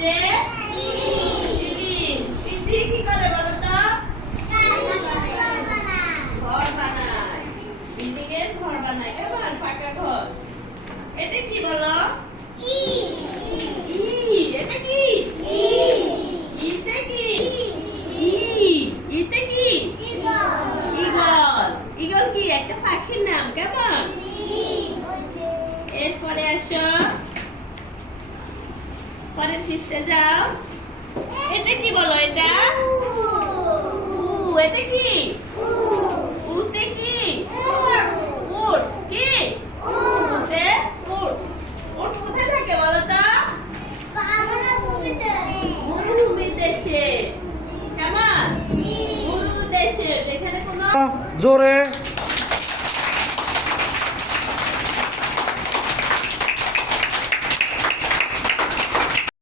ইতে ইলিশ। ইতি কি করে বলো তো? ঘর বানায়। বিল্ডিং এর ঘর বানায়। কেমন পাকা ঘর। এটা কি বলো? ই। এটা কি? ইতে কি? ই। ইতে কি? ইগল। ইগল কি একটা পাখির নাম? কেমন? এরপরে আসো, পরের পৃষ্ঠে যাও। এটা কি বলো? এটা এটা কি? উটে কি? উট কি? উটে উট। উট কোথায় থাকে বলো তো? মরুভূমি দেশে। কেমন? মরু দেশে যেখানে কোনো জোরে